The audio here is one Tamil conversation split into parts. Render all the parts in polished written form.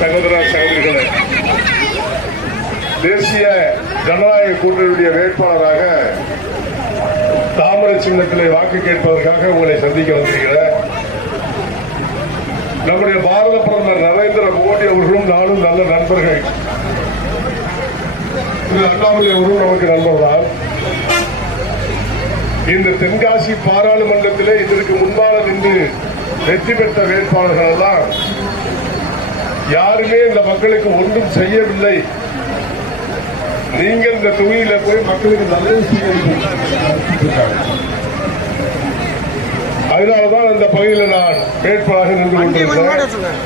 சகோதர சகோதரிகளே, தேசிய ஜனநாயக கூட்டணியுடைய வேட்பாளராக தாமரை சின்னத்திலே வாக்கு கேட்பதற்காக உங்களை சந்திக்க வந்திருக்கிறேன். நம்முடைய பாரத பிரதமர் நரேந்திர மோடி அவர்களும் நானும் நல்ல நண்பர்கள். அண்ணாமலை அவர்களும் நமக்கு நண்பர்தான். இந்த தென்காசி பாராளுமன்றத்திலே இதற்கு முன்பாக நின்று வெற்றி பெற்ற வேட்பாளர்கள் தான் யாருமே இந்த மக்களுக்கு ஒன்றும் செய்யவில்லை. நீங்கள் இந்த தொகுதியில போய் மக்களுக்கு நல்லது செய்ய, அதனாலதான் அந்த பகுதியில் நான் வேட்பாளராக நின்று கொண்டிருக்கிறேன்.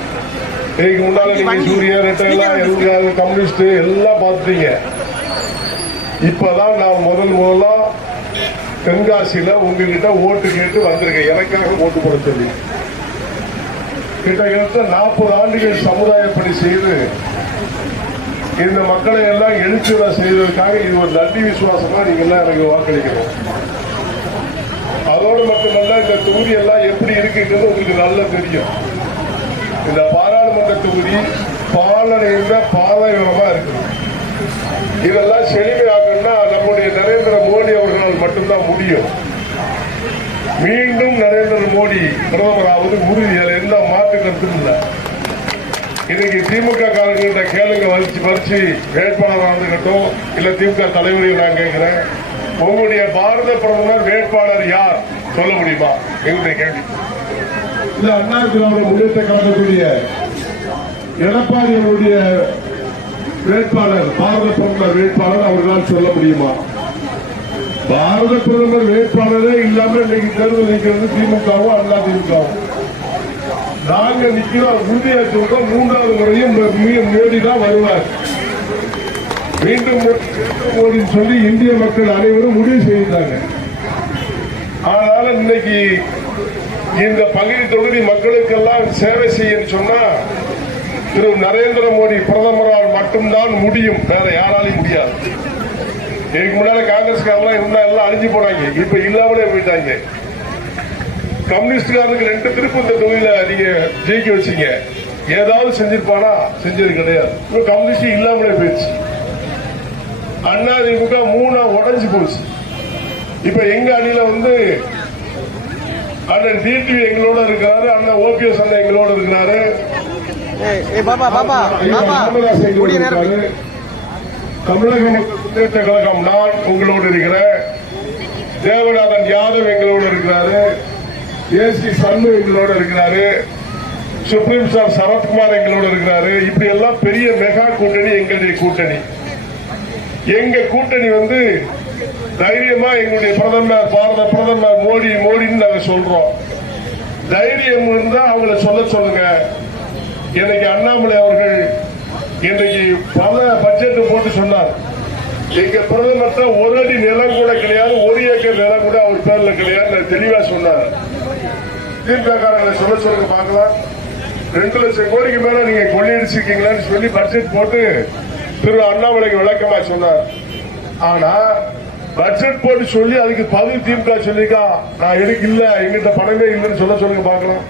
இதுக்கு முன்னால நீங்க சூரிய ரெட்டெல்லாம் கம்யூனிஸ்ட் எல்லாம் பார்த்துட்டீங்க. இப்பதான் நான் முதலா தென்காசியில உங்ககிட்ட ஓட்டு கேட்டு வந்திருக்கேன். எனக்காக ஓட்டு போட சொல்லி கிட்டத்தட்ட 40 ஆண்டுகள் சமுதாய பணி செய்து இந்த மக்களை எல்லாம் எழுச்சியுற செய்வதற்காக இது ஒரு நன்றி விசுவாசமா நீங்க எல்லாம் எனக்கு வாக்களிக்கணும். அதோடு மட்டுமல்ல, இந்த தொகுதி எல்லாம் எப்படி இருக்குன்றது உங்களுக்கு நல்லா தெரியும். இந்த பாராளுமன்ற தொகுதி பாலடைந்த பாதையோரமா இருக்கு. இதெல்லாம் செழுமையாக்கணும்னா நம்முடைய நரேந்திர மோடி அவர்களால் மட்டும்தான் முடியும். மீண்டும் நரேந்திர மோடி பிரதமராவது உறுதி, எந்த மாற்று கருத்தும் இல்லை. இன்னைக்கு திமுக காரங்கள்ட்ட கேளுங்க, வரிச்சு வேட்பாளராக இருக்கட்டும், இல்ல திமுக தலைவரையும் நான் கேட்கிறேன், உங்களுடைய பாரத பிரதமர் வேட்பாளர் யார் சொல்ல முடியுமா? எங்களுடைய கேள்வி. இல்ல அண்ணா திராவிட முன்னேற்ற கழகத்துடைய எடப்பாடி அவருடைய வேட்பாளர், பாரத பிரதமர் வேட்பாளர் அவர்களால் சொல்ல முடியுமா? பாரத பிரதமர் வேட்பாளரே இல்லாம இன்னைக்கு தேர்தல் நிற்கிறது திமுகவும் அண்ணா திமுகவும். நாங்க நிக்கிறோம், உறுதியேற்றிருக்கோம். 3வது முறையும் மோடி தான் வருவார். மீண்டும் மோடி சொல்லி இந்திய மக்கள் அனைவரும் முடிவு செய்தாங்க. அதனால இன்னைக்கு இந்த பகுதி தொகுதி மக்களுக்கெல்லாம் சேவை செய்ய சொன்னா திரு நரேந்திர மோடி பிரதமரால் மட்டும்தான் முடியும், வேற யாராலையும் முடியாது. இதுக்கு முன்னால காங்கிரஸ்காரெல்லாம் இருந்தா எல்லாம் அழிஞ்சு போனாங்க, இப்ப இல்லாமலே போயிட்டாங்க. கம்யூனிஸ்டுக்காரருக்கு 2 திருப்பு இந்த தொகுதியில நீங்க ஜெயிக்க வச்சீங்க, ஏதாவது செஞ்சிருப்பானா? செஞ்சது கிடையாது. இப்ப கம்யூனிஸ்ட் இல்லாமலே போயிடுச்சு. அண்ணா திமுக 3 உடஞ்சு போச்சு. இப்ப எங்க அணியில அண்ணன் டிடிவி எங்களோட இருக்கிறாரு, அண்ணன் ஓபிஎஸ் அண்ணன் எங்களோட இருக்கிறாரு, தமிழக முன்னேற்ற கழகம் நான் உங்களோடு இருக்கிறேன், தேவநாதன் யாதவ் எங்களோடு இருக்கிறாரு, ஏசி சன்னு எங்களோட இருக்கிறாரு, சுப்ரீம் சார் சரத்குமார் எங்களோட இருக்கிறாரு. இப்படி எல்லாம் பெரிய மெகா கூட்டணி எங்களுடைய கூட்டணி. எங்க கூட்டணி தைரியமா எங்களுடைய பிரதமர், பாரத பிரதமர் மோடி மோடின்னு நாங்க சொல்றோம். தைரியம் இருந்தா அவங்கள சொல்லுங்க. இன்னைக்கு அண்ணாமலை அவர்கள் இன்றைக்கு பல பட்ஜெட் போட்டு சொன்னார், எங்க பிரதமர் 1 அடி நிலம் கூட கிடையாது, 1 ஏக்கர் நிலம் கூட அவர் பேர்ல கிடையாது தெளிவா சொன்னார். திமுககாரங்களை சொல்லுங்க பார்க்கலாம். 2 லட்சம் கோடிக்கு மேல நீங்க கொள்ளையடிச்சிருக்கீங்களான்னு சொல்லி பட்ஜெட் போட்டு திரு அண்ணாமலைக்கு விளக்கமா சொன்னார். ஆனா பட்ஜெட் போட்டு சொல்லி அதுக்கு பதில் திமுக சொல்லிக்கா, நான் எனக்கு இல்ல, எங்கிட்ட பணமே இல்லைன்னு சொல்லுங்க பார்க்கலாம்.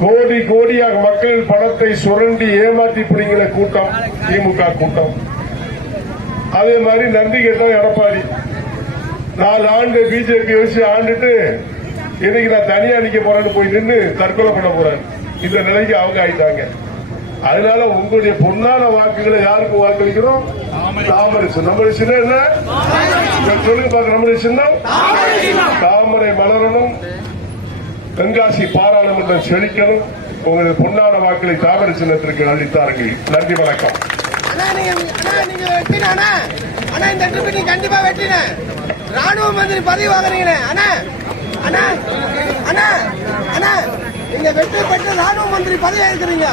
கோடி கோடியாக மக்கள் பணத்தை சுரண்டி ஏமாற்றி பிடிங்கிற கூட்டம் திமுக கூட்டம். அதே மாதிரி நன்றி கேட்டோம் எடப்பாடி 4 ஆண்டு பிஜேபி வச்சு ஆண்டுட்டு இன்னைக்கு நான் தனியா நிக்க போறேன்னு போய் நின்று தற்கொலை பண்ண போறேன். இந்த நிலைக்கு அவங்க ஆயிட்டாங்க. அதனால உங்களுடைய பொன்னான வாக்குகளை யாருக்கு வாக்களிக்கிறோம்? தாமரை சின்னம். நம்முடைய சின்னம் என்ன சொல்லுங்க பாக்க. நம்முடைய சின்னம் தாமரை மலரணும், தென்காசி பாராளுமன்றம் செழிக்கணும். உங்களுடைய பொன்னான வாக்களை தாமரை சின்னத்திற்கு அளித்தார்கள். நன்றி, வணக்கம். கண்டிப்பா வெற்றின ராணுவ மந்திரி பதவி வாங்குறீங்க. நீங்க வெற்றி பெற்று ராணுவ மந்திரி பதவி இருக்கிறீங்க.